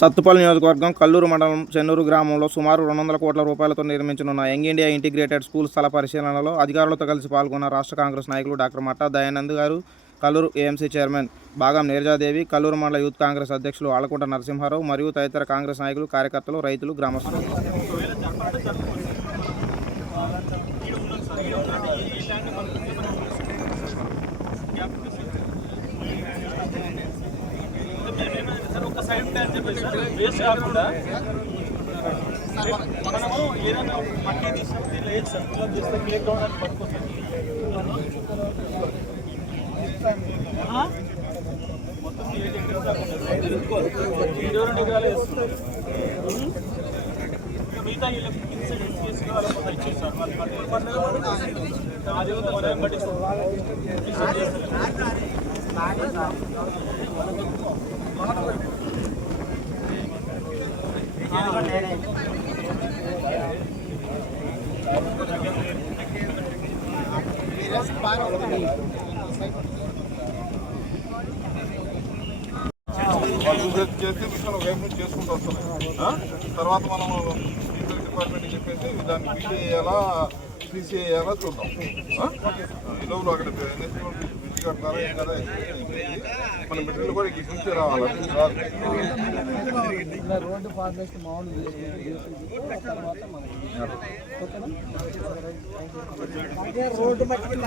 సత్తుపల్లి నియోజకవర్గం కల్లూరు మండలం చెన్నూరు గ్రామంలో సుమారు రెండు వందల కోట్ల రూపాయలతో నిర్మించనున్న యంగ్ ఇండియా ఇంటిగ్రేటెడ్ స్కూల్ స్థల పరిశీలనలో అధికారులతో కలిసి పాల్గొన్న రాష్ట్ర కాంగ్రెస్ నాయకులు డాక్టర్ మట్టా దయానంద్ గారు కల్లూరు ఏఎంసీ చైర్మన్ బాగం నీరజాదేవి కల్లూరు మండల యూత్ కాంగ్రెస్ అధ్యక్షులు ఆలకుంట నరసింహారావు మరియు తదితర కాంగ్రెస్ నాయకులు కార్యకర్తలు రైతులు గ్రామస్తులు. ఒక చెప్పేసి వేస్ట్ కాకుండా మనము ఏదైనా మట్టి తీసినప్పుడు దీనిలో సార్ ఫిల్అప్ చేస్తే ప్లే గ్రౌండ్ అని పట్టుకుంటాం మొత్తం ఎయిట్ ఎకర్స్ దాకా ఇరవై రెండు ఎకరాలు మిగతా వీళ్ళకి కింద సైడ్ ఎస్సీ కొంత సార్ వాళ్ళు పన్నెండు పన్నెండు అది మనం పట్టిస్తాం చేసి చేస్తే మిషన్ ఒక వైపు నుంచి చేసుకుంటూ వస్తున్నాయి తర్వాత మనం స్పీకర్ డిపార్ట్మెంట్ చెప్పేసి దాన్ని బీటీ చేయాలా? సీసీ చేయాలా చూద్దాం ఆ? ఈ లోపల అక్కడ ఎన్ఎస్పీ వాళ్ళు బిజీ కడతారా ఏం కదా మన మెటీరియల్ కూడా ఇక్కడి నుంచి రావాలి అటు నుంచి రాదు. రోడ్డు ఫార్మేస్ట్ మామూలు రోడ్డు మట్టికి